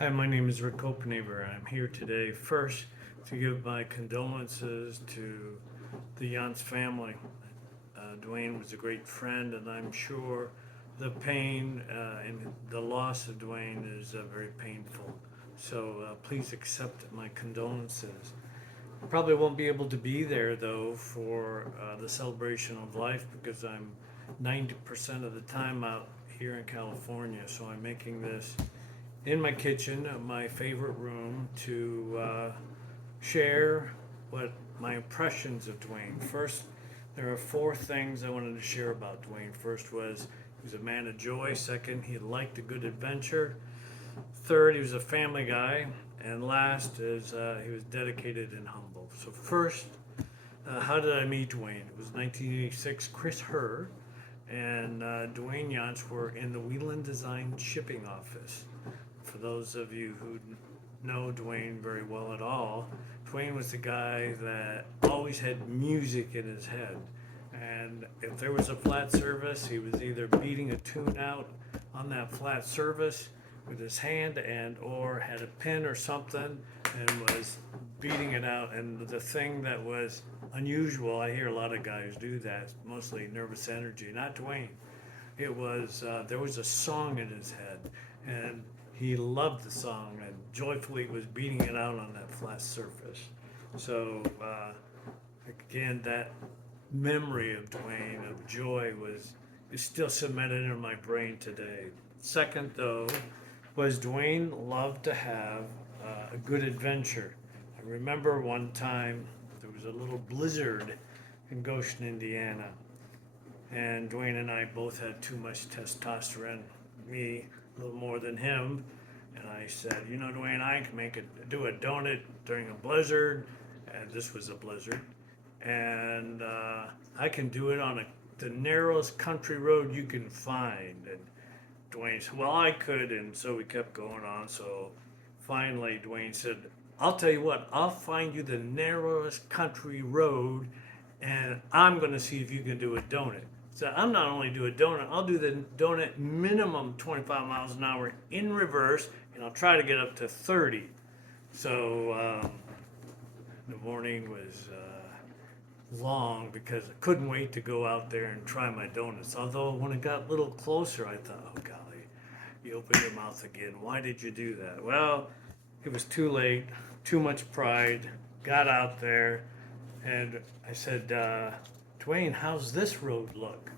Hi, my name is Rick Copenaver, and I'm here today first to give my condolences to the Yontz family. Dwayne was a great friend, and I'm sure the pain and the loss of Dwayne is very painful. So please accept my condolences. Probably won't be able to be there though for the celebration of life because I'm 90% of the time out here in California. So I'm making this in my kitchen, my favorite room, to share what my impressions of Dwayne. First, there are four things I wanted to share about Dwayne. First was he was a man of joy. Second, he liked a good adventure. Third, he was a family guy. And last is he was dedicated and humble. So first, how did I meet Dwayne? It was 1986. Chris Herr and Dwayne Yontz were in the Wheeland Design shipping office. For those of you who know Dwayne very well at all, Dwayne was the guy that always had music in his head. And if there was a flat service, he was either beating a tune out on that flat service with his hand and or had a pen or something and was beating it out. And the thing that was unusual, I hear a lot of guys do that, mostly nervous energy, not Dwayne. It was there was a song in his head, and he loved the song and joyfully was beating it out on that flat surface. So again, that memory of Dwayne of joy was is still cemented in my brain today. Second, though, was Dwayne loved to have a good adventure. I remember one time there was a little blizzard in Goshen, Indiana, and Dwayne and I both had too much testosterone. Me a little more than him, and I said, you know, Dwayne, I can do a donut during a blizzard, and this was a blizzard, and I can do it on the narrowest country road you can find. And Dwayne said, well, I could, and so we kept going on. So finally, Dwayne said, I'll tell you what, I'll find you the narrowest country road, and I'm going to see if you can do a donut. So I'm not only do a donut, I'll do the donut minimum 25 miles an hour in reverse, and I'll try to get up to 30. So the morning was long because I couldn't wait to go out there and try my donuts. Although when it got a little closer, I thought, oh golly, you opened your mouth again. Why did you do that? Well, it was too late, too much pride. Got out there, and I said, Dwayne, how's this road look?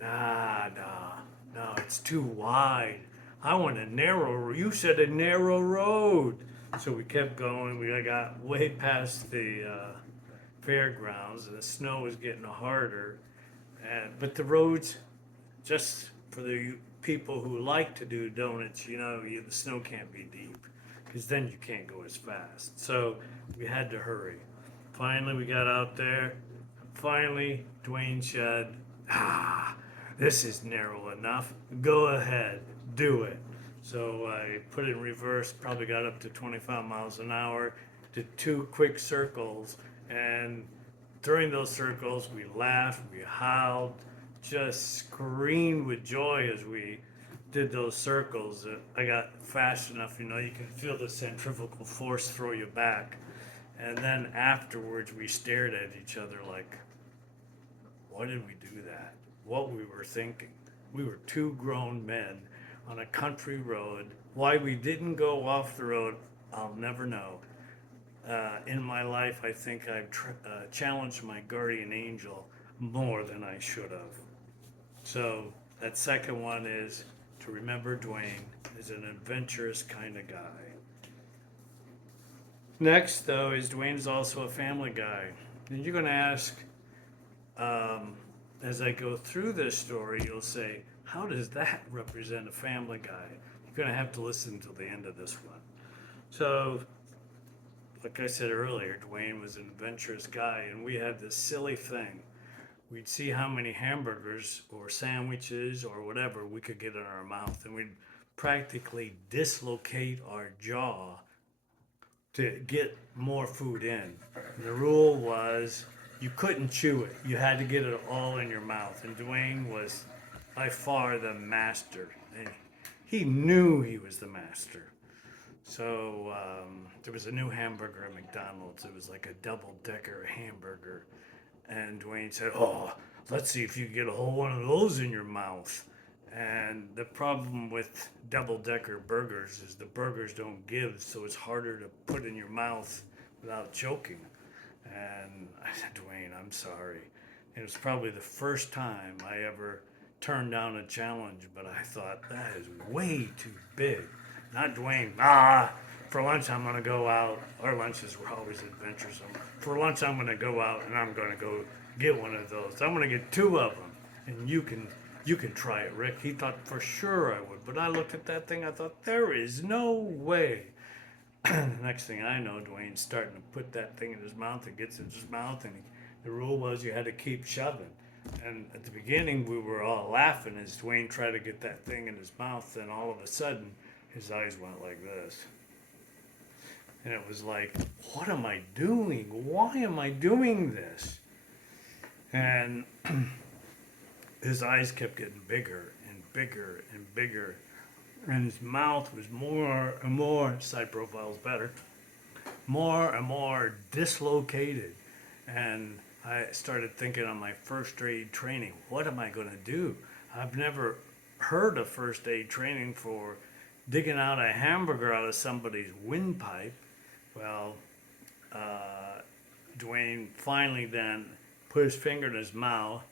No, it's too wide. I want a narrow. You said a narrow road. So we kept going. We got way past the fairgrounds, and the snow was getting harder. But the roads, just for the people who like to do donuts, the snow can't be deep because then you can't go as fast. So we had to hurry. Finally, we got out there. Finally, Dwayne said, this is narrow enough. Go ahead, do it. So I put it in reverse, probably got up to 25 miles an hour, did two quick circles, and during those circles, we laughed, we howled, just screamed with joy as we did those circles. I got fast enough, you can feel the centrifugal force throw you back. And then afterwards, we stared at each other like, why did we do that? What we were thinking. We were two grown men on a country road. Why we didn't go off the road, I'll never know. In my life, I think I've challenged my guardian angel more than I should have. So that second one is to remember Dwayne is an adventurous kind of guy. Next, though, is Dwayne's also a family guy. And you're going to ask, as I go through this story, you'll say, how does that represent a family guy? You're going to have to listen till the end of this one. So, like I said earlier, Dwayne was an adventurous guy, and we had this silly thing. We'd see how many hamburgers or sandwiches or whatever we could get in our mouth, and we'd practically dislocate our jaw to get more food in. The rule was you couldn't chew it. You had to get it all in your mouth. And Dwayne was by far the master. And he knew he was the master. So there was a new hamburger at McDonald's. It was like a double-decker hamburger. And Dwayne said, "Oh, let's see if you can get a whole one of those in your mouth." And the problem with double-decker burgers is the burgers don't give, so it's harder to put in your mouth without choking. And I said, "Dwayne, I'm sorry." It was probably the first time I ever turned down a challenge, but I thought that is way too big. Not Dwayne. For lunch I'm gonna go out. Our lunches were always adventuresome. For lunch I'm gonna go out and I'm gonna go get one of those. I'm gonna get two of them, and you can try it, Rick. He thought for sure I would, but I looked at that thing. I thought there is no way. The next thing I know, Dwayne's starting to put that thing in his mouth. It gets in his mouth, and the rule was you had to keep shoving. And at the beginning, we were all laughing as Dwayne tried to get that thing in his mouth. And all of a sudden, his eyes went like this. And it was like, what am I doing? Why am I doing this? And his eyes kept getting bigger and bigger and bigger. And his mouth was more and more, side profile's better, more and more dislocated. And I started thinking on my first aid training, what am I going to do? I've never heard of first aid training for digging out a hamburger out of somebody's windpipe. Well, Dwayne finally then put his finger in his mouth,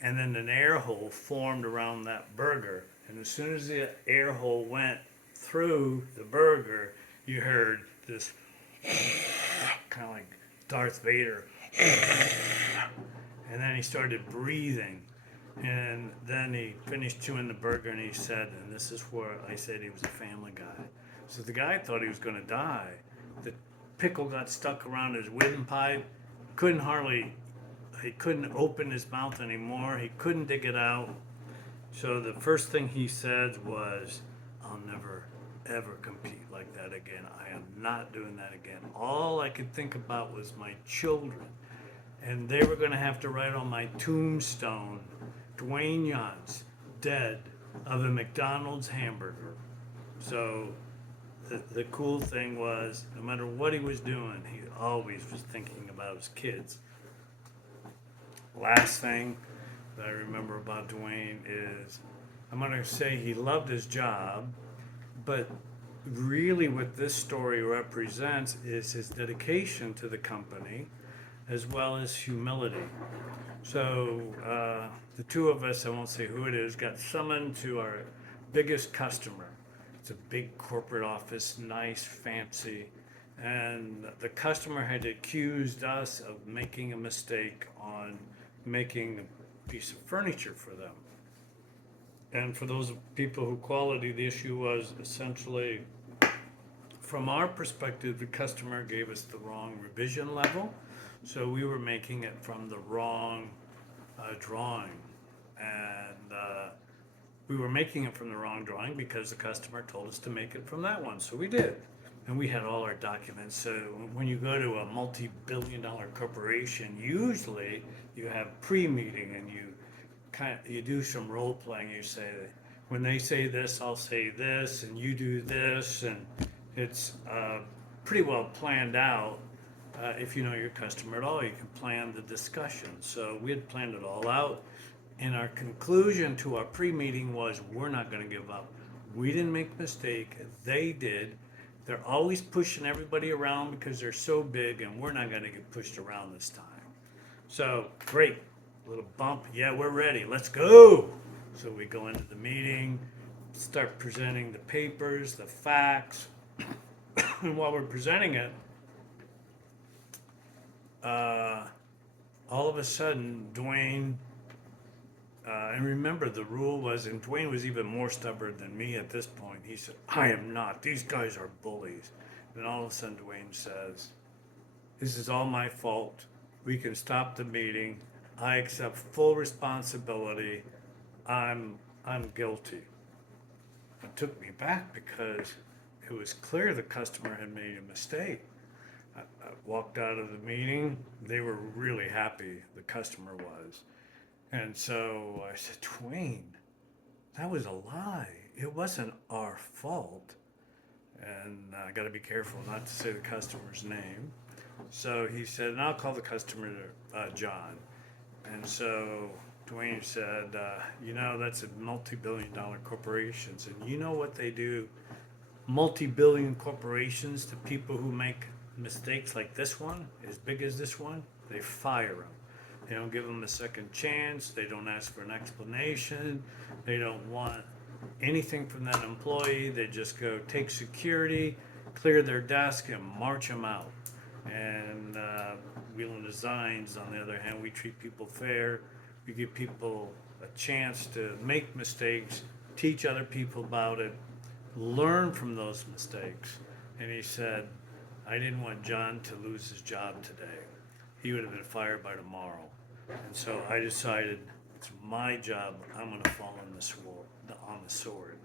and then an air hole formed around that burger. And as soon as the air hole went through the burger, you heard this kind of like Darth Vader. And then he started breathing. And then he finished chewing the burger and he said, and this is where I said he was a family guy. So the guy thought he was going to die. The pickle got stuck around his windpipe. He couldn't open his mouth anymore. He couldn't dig it out. So the first thing he said was, I'll never, ever compete like that again. I am not doing that again. All I could think about was my children. And they were going to have to write on my tombstone, Dwayne Yontz, dead of a McDonald's hamburger. So the cool thing was, no matter what he was doing, he always was thinking about his kids. Last thing that I remember about Dwayne is, I'm going to say he loved his job, but really what this story represents is his dedication to the company as well as humility. So the two of us, I won't say who it is, got summoned to our biggest customer. It's a big corporate office, nice, fancy, and the customer had accused us of making a mistake on making a piece of furniture for them. And for those people who quality, the issue was essentially, from our perspective, the customer gave us the wrong revision level, so we were making it from the wrong drawing. And we were making it from the wrong drawing because the customer told us to make it from that one, so we did. And we had all our documents. So when you go to a multi-billion-dollar corporation, usually you have pre-meeting and you do some role playing. You say, when they say this, I'll say this, and you do this, and it's pretty well planned out. If you know your customer at all, you can plan the discussion. So we had planned it all out, and our conclusion to our pre-meeting was, we're not going to give up. We didn't make a mistake. They did. They're always pushing everybody around because they're so big, and we're not going to get pushed around this time. So, great. Little bump. Yeah, we're ready. Let's go. So we go into the meeting, start presenting the papers, the facts. And while we're presenting it, all of a sudden, Dwayne, and remember the rule was, and Dwayne was even more stubborn than me at this point. He said, I am not. These guys are bullies. Then all of a sudden, Dwayne says, this is all my fault. We can stop the meeting. I accept full responsibility. I'm guilty. It took me back because it was clear the customer had made a mistake. I walked out of the meeting. They were really happy, the customer was. And so I said, Dwayne, that was a lie. It wasn't our fault. and I got to be careful not to say the customer's name. So he said, and I'll call the customer John. And so Dwayne said, that's a multi-billion-dollar corporations, and you know what they do? Multi-billion corporations to people who make mistakes like this one, as big as this one, they fire them. They don't give them a second chance. They don't ask for an explanation. They don't want anything from that employee. They just go take security, clear their desk, and march them out. And Wheeling Designs, on the other hand, we treat people fair. We give people a chance to make mistakes, teach other people about it, learn from those mistakes. And he said, I didn't want John to lose his job today. He would have been fired by tomorrow. And so I decided it's my job. I'm going to fall on the sword.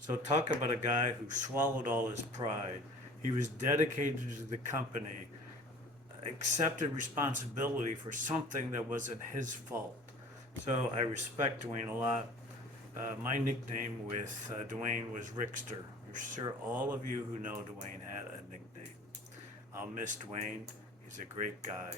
So talk about a guy who swallowed all his pride. He was dedicated to the company, accepted responsibility for something that wasn't his fault. So I respect Dwayne a lot. My nickname with Dwayne was Rickster. I'm sure all of you who know Dwayne had a nickname. I'll miss Dwayne. He's a great guy.